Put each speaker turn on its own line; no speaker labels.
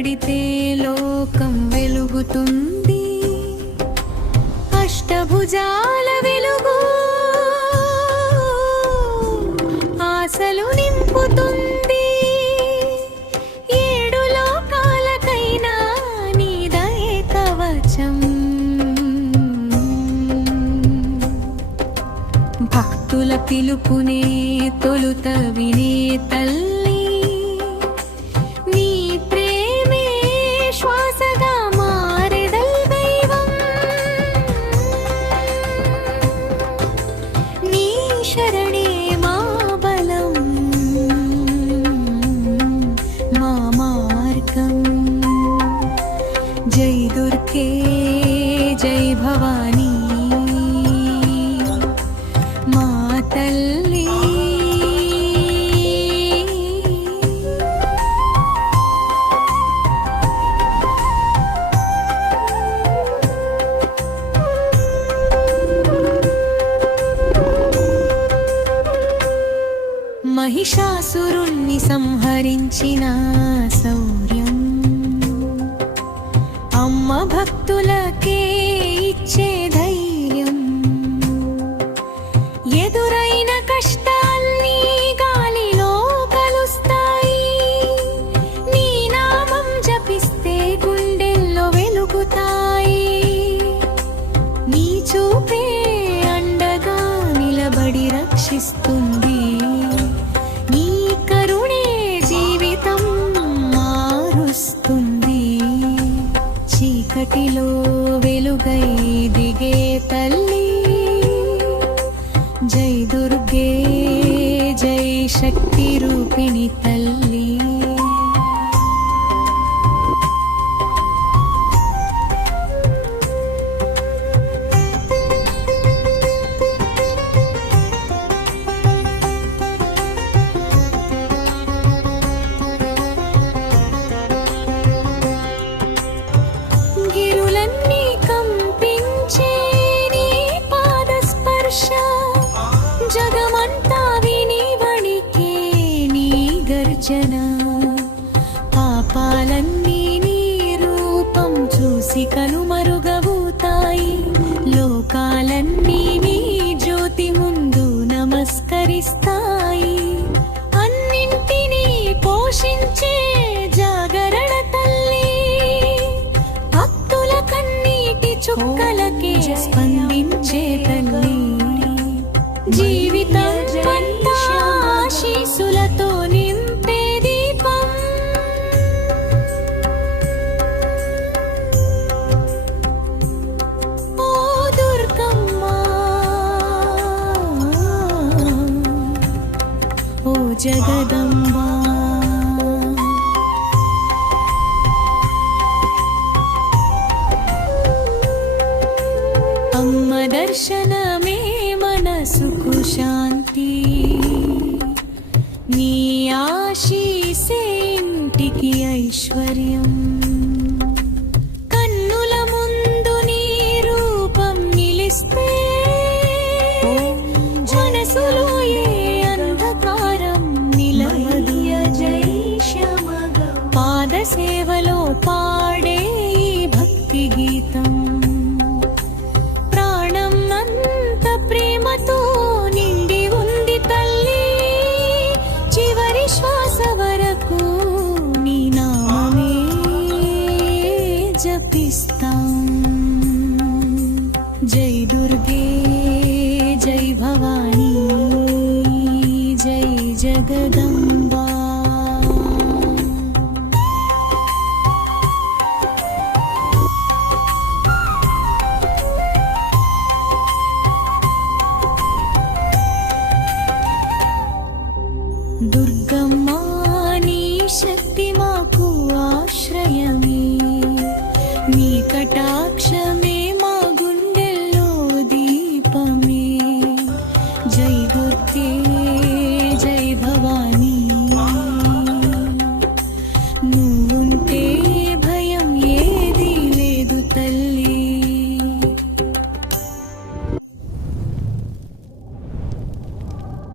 పడితే లోకం వెలుగుతుంది. అష్టభుజాల వెలుగు ఆశలు నింపుతుంది. ఏడు లోకాలకైనా నీదయే కవచం. భక్తుల పిలుపునే తొలుత వినే తల్లి మహిషాసురుణ్ణి సంహరించిన శౌర్యం. అమ్మ భక్తులకే ఇచ్చే ధైర్యం. ఎదురైన కష్టాల్ని గాలిలో కలుస్తాయి. నీ నామం జపిస్తే గుండెల్లో వెలుగుతాయి. నీ చూపే అండగా నిలబడి రక్షిస్తుంది వెలుగై దిగే తల్లి. జై దుర్గే జై శక్తి రూపిణి తల్లి. చూసి కనుమరుగవుతాయి లోకాలన్నీ నీ జ్యోతి ముందు నమస్కరిస్తాయి. అన్నింటినీ పోషించే జాగరణ తల్లి. భక్తుల కన్నీటి చుక్కలకే జగదంబా. అమ్మ దర్శనమే మనసుకు శాంతి నీ ఆశీసే ఇంటికి ఐశ్వర్యం. కన్నుల ముందు నీ రూపం నిలిస్తే జగదంబా దుర్గమ్మా నీ శక్తి మాకు ఆశ్రయమే. నీ కటాక్షమే move.